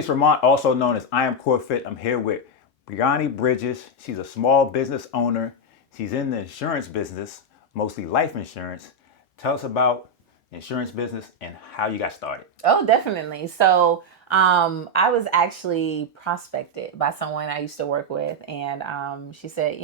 name is Ramon, also known as I Am Corfit. I'm here with Breani Bridges. She's a small business owner. She's in the insurance business, mostly life insurance. Tell us about the insurance business and how you got started. Oh, definitely. So, I was actually prospected by someone I used to work with, and she said,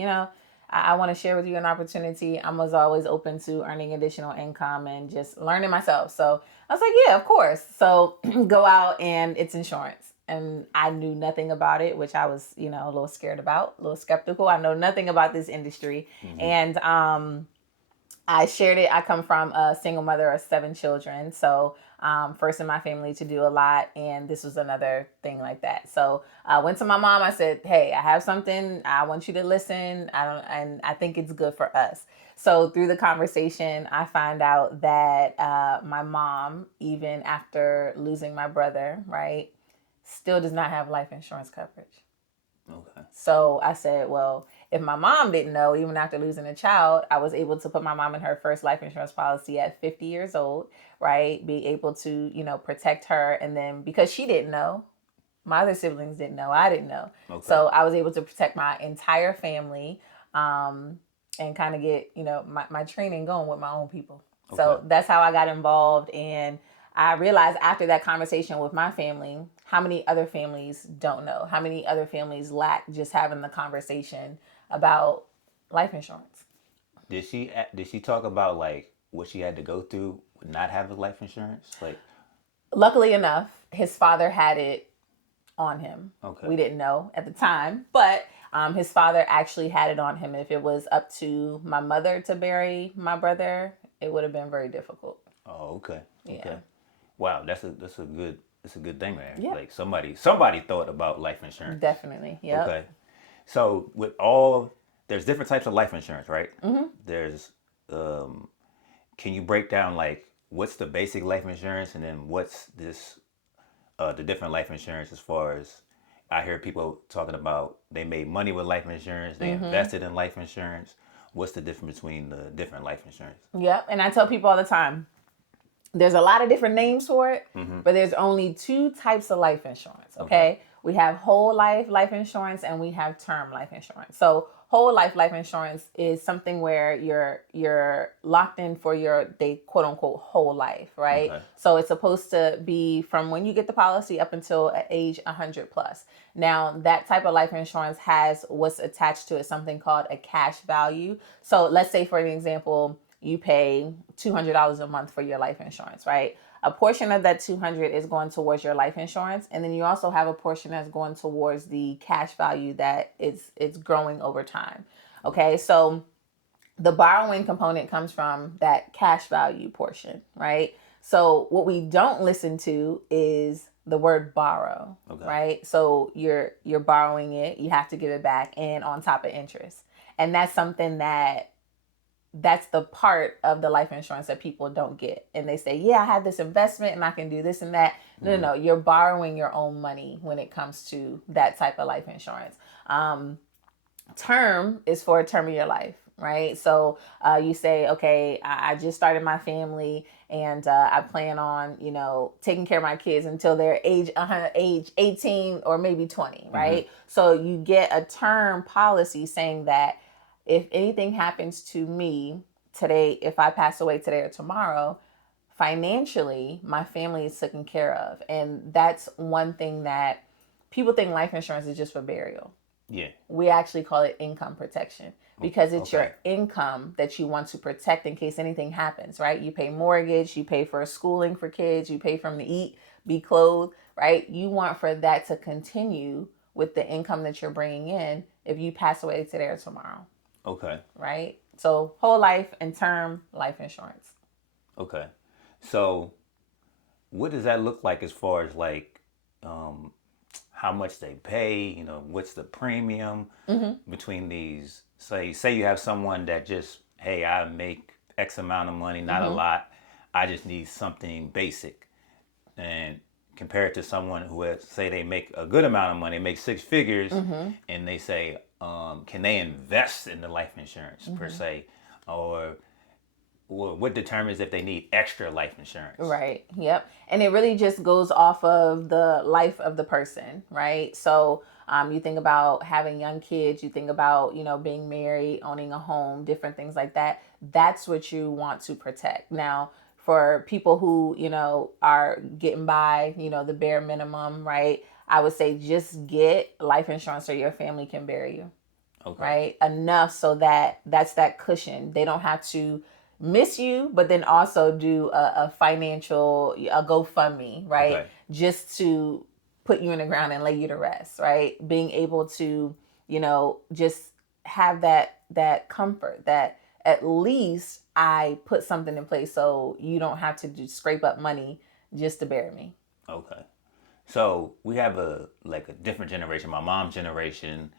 I want to share with you an opportunity. I was always open to earning additional income and just learning myself. So I was like, yeah, of course. So go out, and it's insurance. And I knew nothing about it, which I was, a little scared about, a little skeptical. I know nothing about this industry. And I shared it. I come from a single mother of 7 children. So first in my family to do a lot. And this was another thing like that. So I went to my mom. I said, hey, I have something. I want you to listen. And I think it's good for us. So through the conversation, I find out that my mom, even after losing my brother, right, still does not have life insurance coverage. Okay. So I said, well, if my mom didn't know, even after losing a child, I was able to put my mom in her first life insurance policy at 50 years old, right? Be able to, protect her. And then because she didn't know, my other siblings didn't know, I didn't know. Okay. So I was able to protect my entire family and kind of get, my training going with my own people. Okay. So that's how I got involved. And I realized after that conversation with my family, how many other families don't know, how many other families lack just having the conversation about life insurance. Did she talk about like what she had to go through with not having life insurance? Like, luckily enough, his father had it on him. Okay. We didn't know at the time, but his father actually had it on him. If it was up to my mother to bury my brother, it would have been very difficult. Oh, okay. Yeah. Okay. Wow, that's a good thing, man. Yeah. Like somebody thought about life insurance. Definitely. Yeah. Okay. So there's different types of life insurance, right? There's can you break down like what's the basic life insurance and then what's the different life insurance as far as I hear people talking about they made money with life insurance, they invested in life insurance. What's the difference between the different life insurance? Yep. And I tell people all the time, there's a lot of different names for it, but there's only 2 types of life insurance. Okay. We have whole life insurance, and we have term life insurance. So whole life insurance is something where you're locked in for they quote unquote whole life, right? Okay. So it's supposed to be from when you get the policy up until age 100 plus. Now that type of life insurance has what's attached to it, something called a cash value. So let's say, for an example, you pay $200 a month for your life insurance, right? A portion of that $200 is going towards your life insurance, and then you also have a portion that's going towards the cash value that it's growing over time. Okay, so the borrowing component comes from that cash value portion, right? So what we don't listen to is the word borrow, right? So you're borrowing it, you have to give it back, and on top of interest, and that's something that's the part of the life insurance that people don't get. And they say, yeah, I had this investment and I can do this and that. No, you're borrowing your own money when it comes to that type of life insurance. Term is for a term of your life, right? So you say, okay, I just started my family and I plan on, taking care of my kids until they're age 18 or maybe 20, right? So you get a term policy saying that if anything happens to me today, if I pass away today or tomorrow, financially, my family is taken care of. And that's one thing that people think life insurance is just for burial. Yeah. We actually call it income protection because it's your income that you want to protect in case anything happens, right? You pay mortgage, you pay for schooling for kids, you pay for them to eat, be clothed, right? You want for that to continue with the income that you're bringing in if you pass away today or tomorrow. Okay. Right? So whole life and term life insurance. Okay. So what does that look like as far as like how much they pay, what's the premium between these? Say you have someone that just, hey, I make X amount of money, not a lot. I just need something basic. And compare it to someone who has, say they make a good amount of money, make 6 figures, and they say, can they invest in the life insurance per se? Or what determines if they need extra life insurance? Right. Yep. And it really just goes off of the life of the person, right? So you think about having young kids, you think about, being married, owning a home, different things like that. That's what you want to protect. Now, for people who, are getting by, the bare minimum, right? I would say just get life insurance so your family can bury you. Okay. Right? Enough so that that's that cushion. They don't have to miss you, but then also do a financial, a GoFundMe, right? Okay. Just to put you in the ground and lay you to rest, right? Being able to, just have that comfort that at least I put something in place so you don't have to just scrape up money just to bury me. Okay. So we have a different generation. My mom's generation,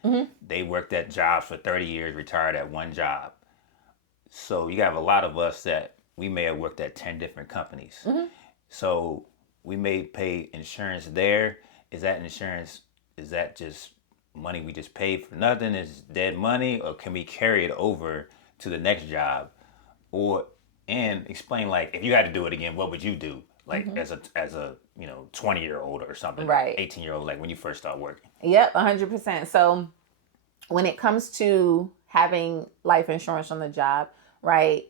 they worked at jobs for 30 years, retired at one job. So you have a lot of us that we may have worked at 10 different companies. So we may pay insurance there. Is that insurance, is that just money we just paid for nothing? Is dead money? Or can we carry it over to the next job? And explain, like, if you had to do it again, what would you do? Like as a 20-year-old or something, Right. 18-year-old, like when you first start working. Yep, 100%. So when it comes to having life insurance on the job, right?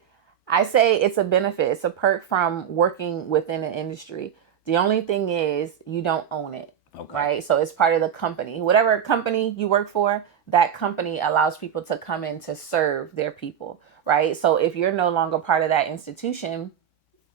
I say it's a benefit. It's a perk from working within an industry. The only thing is you don't own it. Okay. Right? So it's part of the company. Whatever company you work for, that company allows people to come in to serve their people, right? So if you're no longer part of that institution,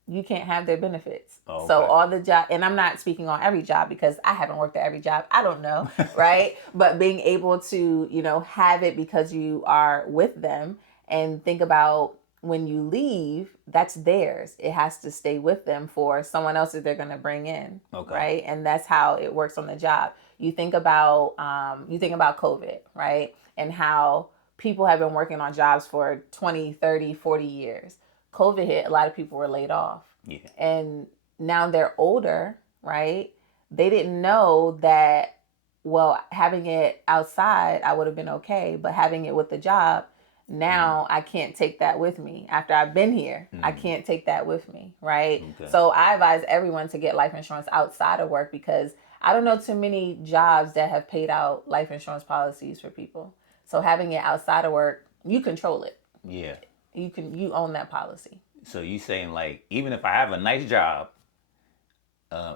you can't have their benefits. Okay. So all the job, and I'm not speaking on every job because I haven't worked at every job. I don't know, right? But being able to, have it because you are with them, and think about when you leave, that's theirs. It has to stay with them for someone else that they're going to bring in, Okay. right? And that's how it works on the job. You think about COVID, right? And how people have been working on jobs for 20, 30, 40 years. COVID hit, a lot of people were laid off. Yeah. And now they're older, right? They didn't know that, well, having it outside, I would have been okay. But having it with the job, now I can't take that with me. After I've been here, I can't take that with me, right? Okay. So I advise everyone to get life insurance outside of work because I don't know too many jobs that have paid out life insurance policies for people. So having it outside of work, you control it. Yeah. You own that policy. So you saying, like, even if I have a nice job,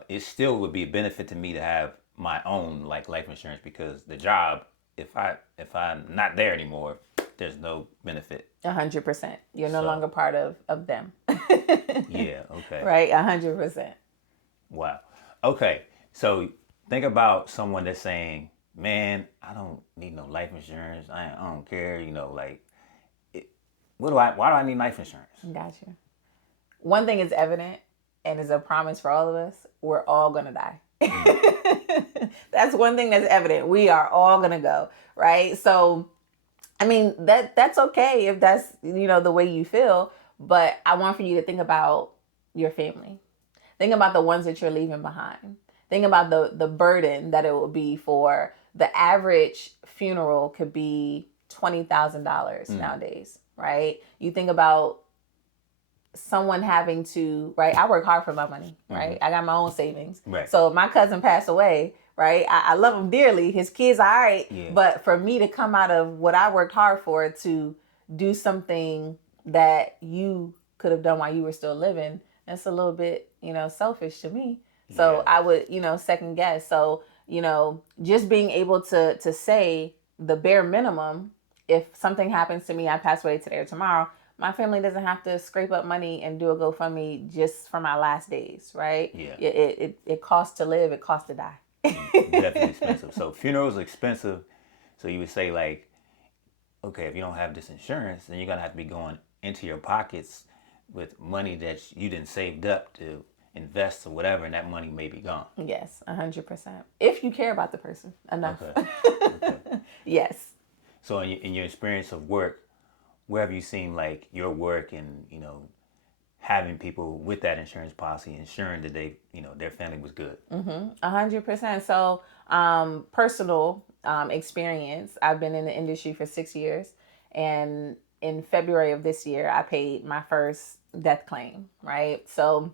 it still would be a benefit to me to have my own like life insurance, because the job, if I'm not there anymore, there's no benefit. 100%. You're no longer part of them. Yeah. Okay. Right. 100%. Wow. Okay. So think about someone that's saying, "Man, I don't need no life insurance. I don't care. Like, why do I need life insurance?" Gotcha. One thing is evident and is a promise for all of us: we're all gonna die. That's one thing that's evident. We are all gonna go, right? So, I mean, that's okay if that's the way you feel. But I want for you to think about your family. Think about the ones that you're leaving behind. Think about the burden that it will be. For the average funeral could be $20,000 nowadays, right? You think about someone having to, right? I work hard for my money, right? I got my own savings. Right. So if my cousin passed away, right? I love him dearly. His kids are all right. Yeah. But for me to come out of what I worked hard for to do something that you could have done while you were still living, that's a little bit, selfish to me. So Yeah. I would, second guess. So, just being able to say the bare minimum, if something happens to me, I pass away today or tomorrow, my family doesn't have to scrape up money and do a GoFundMe just for my last days, right? Yeah. It costs to live, it costs to die. Definitely expensive. So funerals are expensive. So you would say, like, okay, if you don't have this insurance, then you're gonna have to be going into your pockets with money that you didn't saved up to invest or whatever, and that money may be gone. Yes, 100%. If you care about the person enough. Okay. Okay. Yes. So in your experience of work, where have you seen like your work and having people with that insurance policy, ensuring that they their family was good? 100%. So personal experience. I've been in the industry for 6 years, and in February of this year, I paid my first death claim, right? So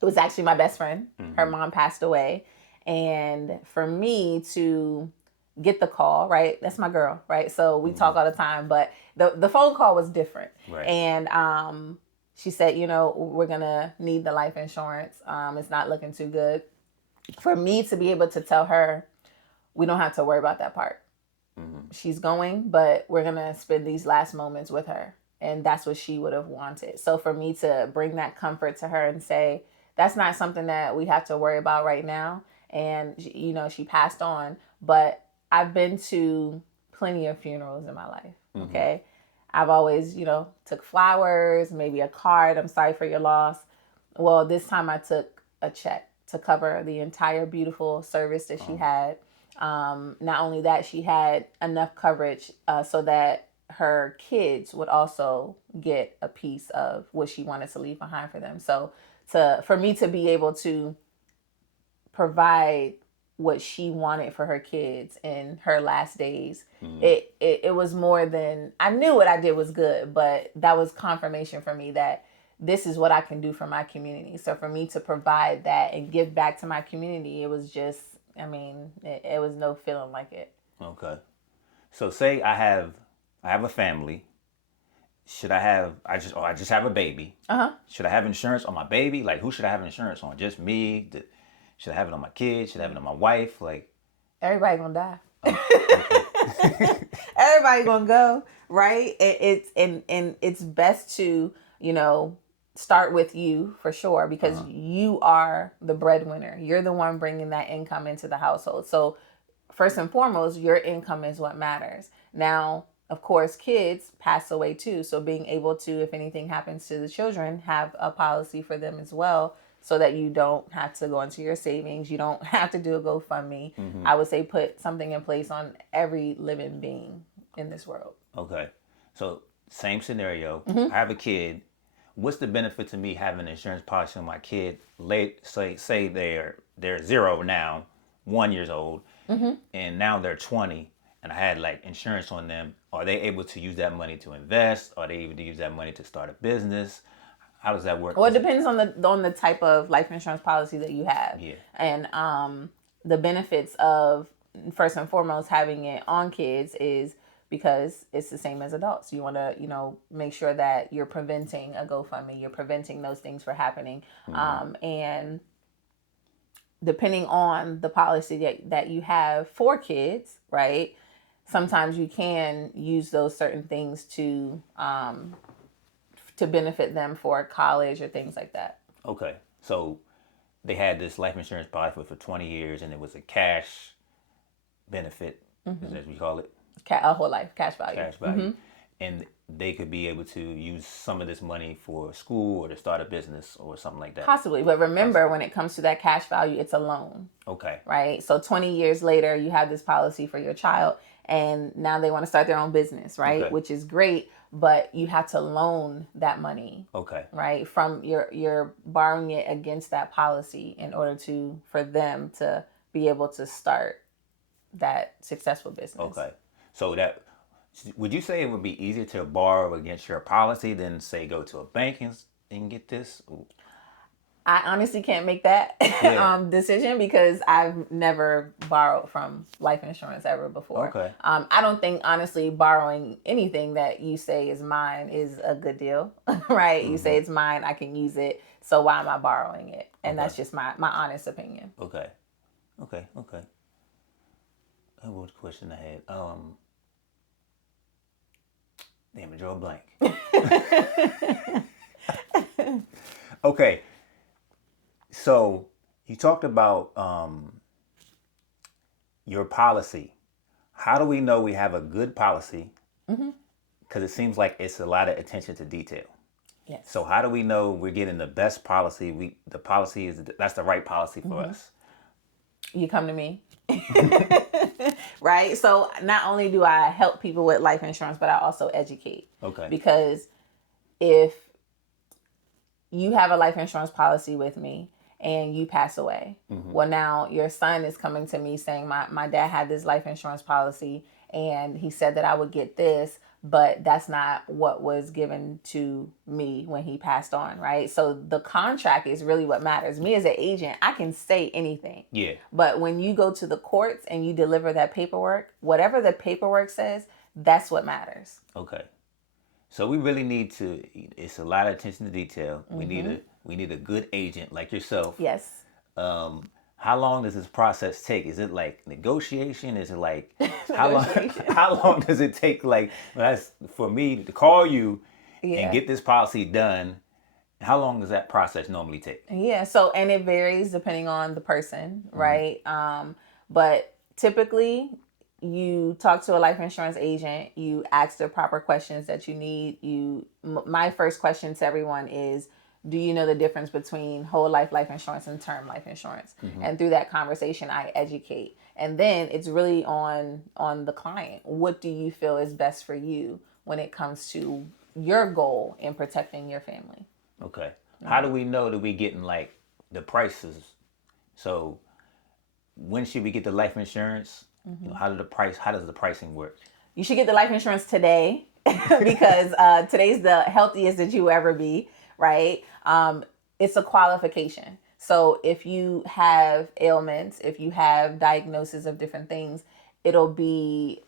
it was actually my best friend. Her mom passed away. And for me to get the call, right? That's my girl, right? So we talk all the time, but the phone call was different. Right. And she said, we're going to need the life insurance. It's not looking too good. For me to be able to tell her, we don't have to worry about that part. She's going, but we're going to spend these last moments with her. And that's what she would have wanted. So for me to bring that comfort to her and say, that's not something that we have to worry about right now. And, she passed on. But I've been to plenty of funerals in my life. Okay. I've always, took flowers, maybe a card. I'm sorry for your loss. Well, this time I took a check to cover the entire beautiful service that she had. Not only that, she had enough coverage so that her kids would also get a piece of what she wanted to leave behind for them. So for me to be able to provide what she wanted for her kids in her last days, it was more than, I knew what I did was good, but that was confirmation for me that this is what I can do for my community. So for me to provide that and give back to my community, it was just, it was no feeling like it. Okay. So say I have a family. Should I just have a baby? Should I have insurance on my baby? Like, who should I have insurance on? Just me? Should I have it on my kids? Should I have it on my wife? Like, everybody gonna die. Everybody gonna go, right? It's best to, start with you for sure, because you are the breadwinner. You're the one bringing that income into the household. So first and foremost, your income is what matters. Now, of course, kids pass away too. So being able to, if anything happens to the children, have a policy for them as well, so that you don't have to go into your savings. You don't have to do a GoFundMe. I would say put something in place on every living being in this world. Okay. So same scenario. I have a kid. What's the benefit to me having an insurance policy on my kid? Say they're 0 now, 1 year old, and now they're 20, and I had like insurance on them. Are they able to use that money to invest? Are they able to use that money to start a business? How does that work? Well, it depends on the type of life insurance policy that you have. Yeah. And the benefits of, first and foremost, having it on kids is because it's the same as adults. You want to, make sure that you're preventing a GoFundMe. You're preventing those things from happening. And depending on the policy that you have for kids, right? Sometimes you can use those certain things to benefit them for college or things like that. Okay. So they had this life insurance policy for 20 years, and it was a cash benefit, as we call it. A whole life, cash value. Cash value. And they could be able to use some of this money for school or to start a business or something like that. Possibly. But remember, when it comes to that cash value, it's a loan. Okay. Right? So 20 years later, you have this policy for your child, and now they want to start their own business, right? Okay. Which is great, but you have to loan that money. Okay. Right? From you're borrowing it against that policy in order for them to be able to start that successful business. Okay. So would you say it would be easier to borrow against your policy than, say, go to a bank and get this? I honestly can't make that decision because I've never borrowed from life insurance ever before. Okay. I don't think, honestly, borrowing anything that you say is mine is a good deal, right? You say it's mine, I can use it, so why am I borrowing it? And that's just my honest opinion. Okay. What was the question I had? Damn, I drew a blank. Okay. So you talked about your policy. How do we know we have a good policy? Because it seems like it's a lot of attention to detail. Yes. So how do we know we're getting the best policy? That's the right policy for us. You come to me. Right? So not only do I help people with life insurance, but I also educate. Okay. Because if you have a life insurance policy with me and you pass away, well, now your son is coming to me saying, my dad had this life insurance policy and he said that I would get this, but that's not what was given to me when he passed on, right? So the contract is really what matters. Me as an agent, I can say anything. Yeah. But when you go to the courts and you deliver that paperwork, whatever the paperwork says, that's what matters. Okay. So we really need to. It's a lot of attention to detail. Mm-hmm. We need a good agent like yourself. Yes. How long does this process take? Is it like negotiation? Is it like how long? Negotiation. How long does it take? Like that's for me to call you and Yeah. get this policy done. How long does that process normally take? Yeah. So, and it varies depending on the person, right? But typically, you talk to a life insurance agent, you ask the proper questions that you need. My first question to everyone is, do you know the difference between whole life insurance and term life insurance? And through that conversation, I educate. And then it's really on the client. What do you feel is best for you when it comes to your goal in protecting your family? Okay. How do we know that we getting like the prices? So when should we get the life insurance? How does the pricing work? You should get the life insurance today because today's the healthiest that you will ever be, right? It's a qualification. So if you have ailments, if you have diagnosis of different things, it'll be,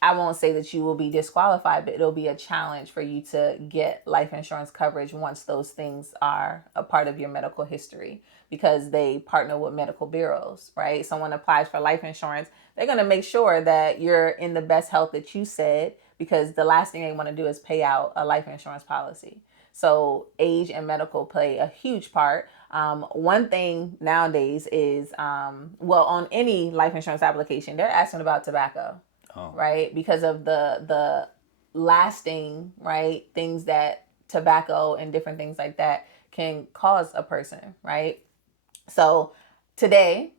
I won't say that you will be disqualified, but it'll be a challenge for you to get life insurance coverage once those things are a part of your medical history, because they partner with medical bureaus, right? Someone applies for life insurance, they're going to make sure that you're in the best health that you said, because the last thing they want to do is pay out a life insurance policy. So age and medical play a huge part. One thing nowadays is, on any life insurance application, they're asking about tobacco. Oh. Right? Because of the lasting, right, things that tobacco and different things like that can cause a person, right? So today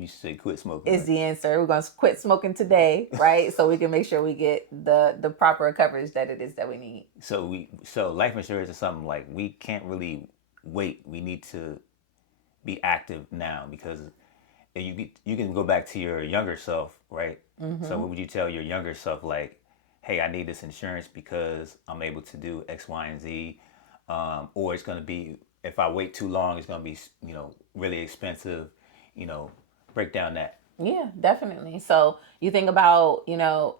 You say quit smoking. Is the answer. We're going to quit smoking today, right? So we can make sure we get the proper coverage that it is that we need. So life insurance is something like we can't really wait. We need to be active now, because you can go back to your younger self, right? Mm-hmm. So what would you tell your younger self, like, hey, I need this insurance because I'm able to do X, Y, and Z, or it's going to be, if I wait too long, it's going to be, really expensive, break down that. Yeah, definitely. So you think about,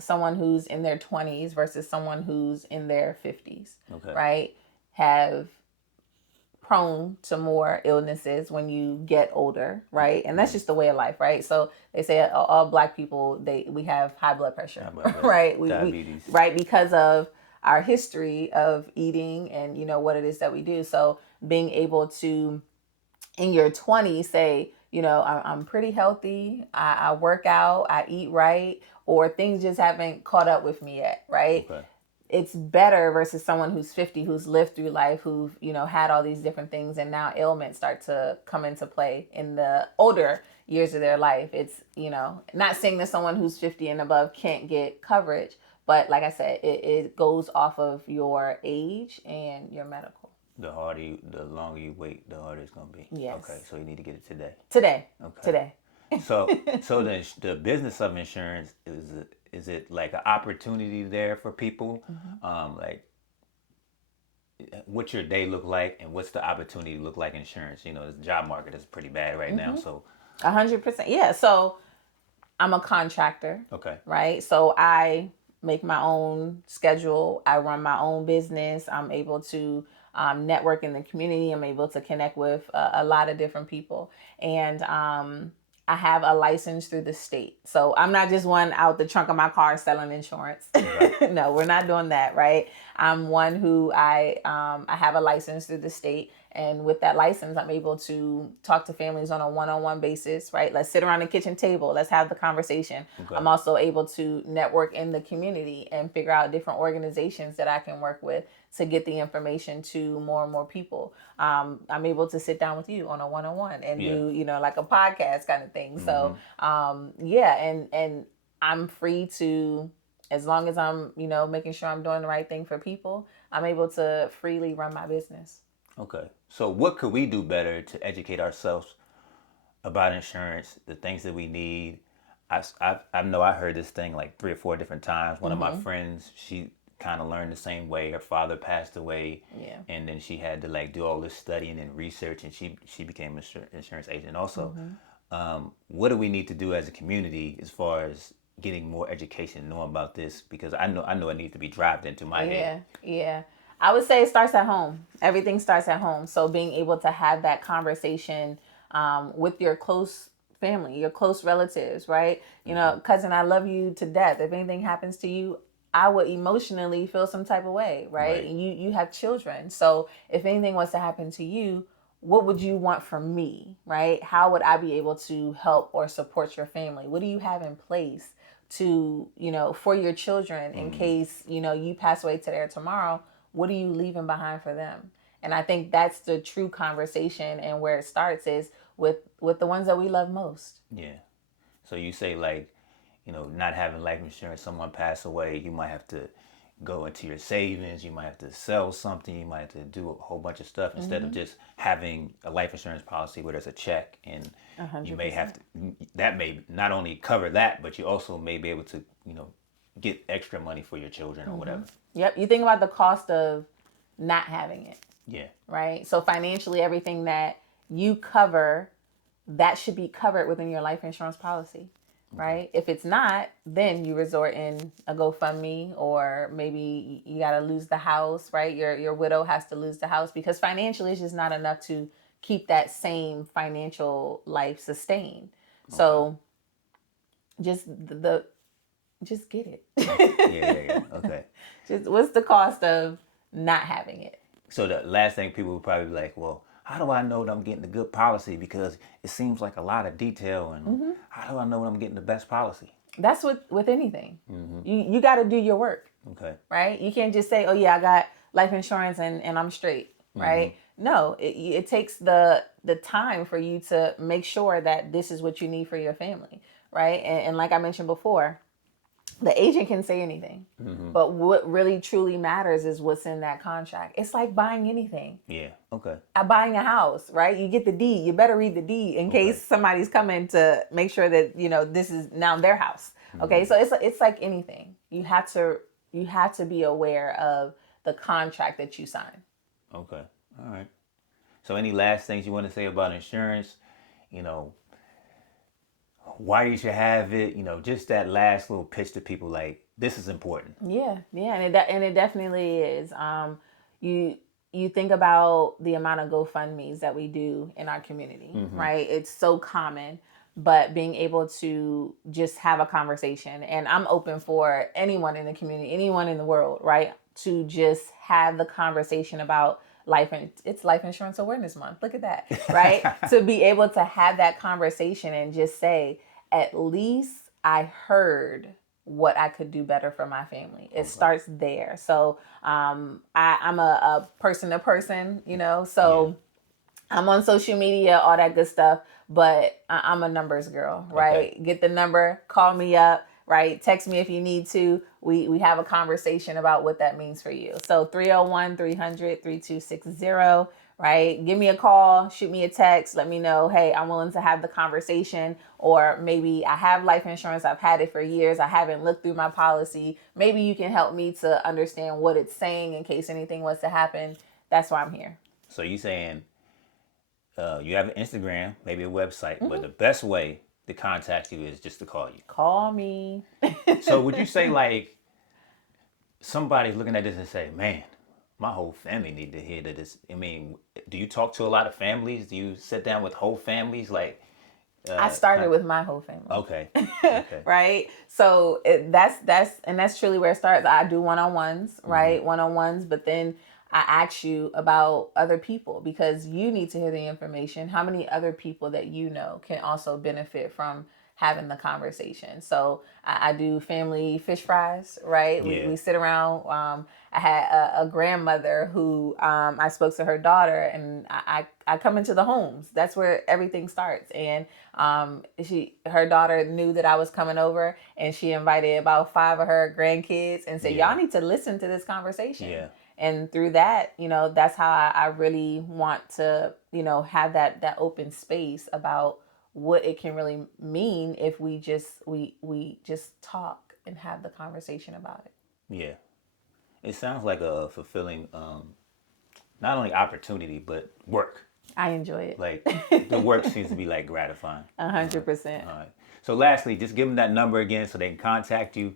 someone who's in their 20s versus someone who's in their 50s, okay, right? Have prone to more illnesses when you get older, right? And that's just the way of life, right? So they say all Black people, we have high blood pressure, right? Diabetes. Right, because of our history of eating and what it is that we do. So being able to, in your 20s, say, I'm pretty healthy, I work out, I eat right, or things just haven't caught up with me yet, right? Okay. It's better versus someone who's 50, who's lived through life, who've, had all these different things, and now ailments start to come into play in the older years of their life. It's, not saying that someone who's 50 and above can't get coverage, but like I said, it goes off of your age and your medical. The longer you wait, the harder it's going to be. Yes. Okay, so you need to get it today. Today. Okay. Today. So the business of insurance, is it like an opportunity there for people? Mm-hmm. Like, what's your day look like, and what's the opportunity look like in insurance? The job market is pretty bad right now. So 100%. Yeah. So I'm a contractor. Okay. Right. So I make my own schedule. I run my own business. I'm able to network in the community. I'm able to connect with a lot of different people. And I have a license through the state. So I'm not just one out the trunk of my car selling insurance. Right. No, we're not doing that, right? I'm one who I have a license through the state. And with that license, I'm able to talk to families on a one-on-one basis, right? Let's sit around the kitchen table. Let's have the conversation. Okay. I'm also able to network in the community and figure out different organizations that I can work with to get the information to more and more people. I'm able to sit down with you on a one-on-one and do, like a podcast kind of thing. Mm-hmm. So, and I'm free to, as long as I'm, making sure I'm doing the right thing for people, I'm able to freely run my business. Okay. So what could we do better to educate ourselves about insurance, the things that we need? I know I heard this thing like 3 or 4 different times. One of my friends, kind of learned the same way. Her father passed away, Yeah. and then she had to like do all this studying and research, and she became an insurance agent also. What do we need to do as a community as far as getting more education, knowing about this? Because I know it needs to be dropped into my head. Yeah. I would say it starts at home. Everything starts at home. So being able to have that conversation with your close family, your close relatives, right? You know, cousin, I love you to death. If anything happens to you, I would emotionally feel some type of way, right? Right. And you have children. So if anything was to happen to you, what would you want from me, right? How would I be able to help or support your family? What do you have in place to, for your children in case, you pass away today or tomorrow? What are you leaving behind for them? And I think that's the true conversation, and where it starts is with the ones that we love most. Yeah. So you say like, not having life insurance, someone pass away, you might have to go into your savings, you might have to sell something, you might have to do a whole bunch of stuff instead of just having a life insurance policy where there's a check, and you may have to, that may not only cover that, but you also may be able to, get extra money for your children or whatever. Yep. You think about the cost of not having it, Yeah. right? So financially, everything that you cover, that should be covered within your life insurance policy, right? If it's not, then you resort in a GoFundMe, or maybe you got to lose the house, right? Your widow has to lose the house, because financially it's just not enough to keep that same financial life sustained. So just just get it. Yeah. Okay. Just what's the cost of not having it? So the last thing people would probably be like, well, how do I know that I'm getting a good policy? Because it seems like a lot of detail, and how do I know when I'm getting the best policy? That's with anything. You got to do your work, Okay. right? You can't just say, oh yeah, I got life insurance and I'm straight, right? No, it takes the time for you to make sure that this is what you need for your family, right? And like I mentioned before, the agent can say anything, but what really truly matters is what's in that contract. It's like buying anything. Yeah. Okay. Buying a house, right? You get the deed. You better read the deed in case somebody's coming to make sure that this is now their house. Okay, so it's like anything. You have to be aware of the contract that you sign. Okay. All right. So any last things you want to say about insurance? You know, why you should have it? Just that last little pitch to people, like, this is important. Yeah, and it definitely is. You you think about the amount of GoFundMe's that we do in our community, right? It's so common, but being able to just have a conversation, and I'm open for anyone in the community, anyone in the world, right, to just have the conversation about life, and it's Life Insurance Awareness Month. Look at that, right? To be able to have that conversation and just say, at least I heard what I could do better for my family. It starts there. So I'm a person to person, so I'm on social media, all that good stuff, but I'm a numbers girl, right? Okay. Get the number, call me up, right? Text me if you need to. We have a conversation about what that means for you. So 301-300-3260, right? Give me a call, shoot me a text, let me know, hey, I'm willing to have the conversation, or maybe I have life insurance, I've had it for years, I haven't looked through my policy. Maybe you can help me to understand what it's saying in case anything was to happen. That's why I'm here. So you saying you have an Instagram, maybe a website, but the best way to contact you is just to call you. Call me. So would you say, like, somebody's looking at this and say, man, my whole family need to hear this? I mean, do you talk to a lot of families? Do you sit down with whole families? Like, I started with my whole family. Okay. Right. So that's truly where it starts. I do one-on-ones, right? One-on-ones, but then I ask you about other people, because you need to hear the information. How many other people that can also benefit from having the conversation? So I do family fish fries, right? Yeah. We sit around. I had a grandmother who I spoke to her daughter, and I come into the homes. That's where everything starts. And her daughter knew that I was coming over, and she invited about 5 of her grandkids and said, y'all need to listen to this conversation. Yeah. And through that, that's how I really want to, have that open space about what it can really mean if we just talk and have the conversation about it. Yeah. It sounds like a fulfilling, not only opportunity but work. I enjoy it. Like the work seems to be like gratifying. 100%. All right. So lastly, just give them that number again so they can contact you,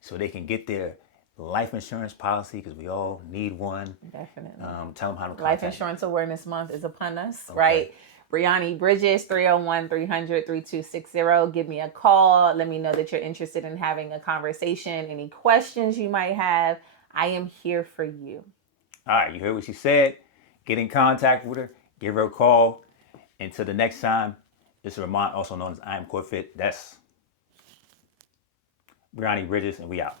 so they can get their life insurance policy because we all need one. Definitely. Tell them how to Life contact. Insurance Awareness Month is upon us, right? Breani Bridges, 301-300-3260. Give me a call. Let me know that you're interested in having a conversation. Any questions you might have, I am here for you. All right, you heard what she said. Get in contact with her. Give her a call. Until the next time, this is Ramon, also known as I Am Corfit. That's Breani Bridges, and we out.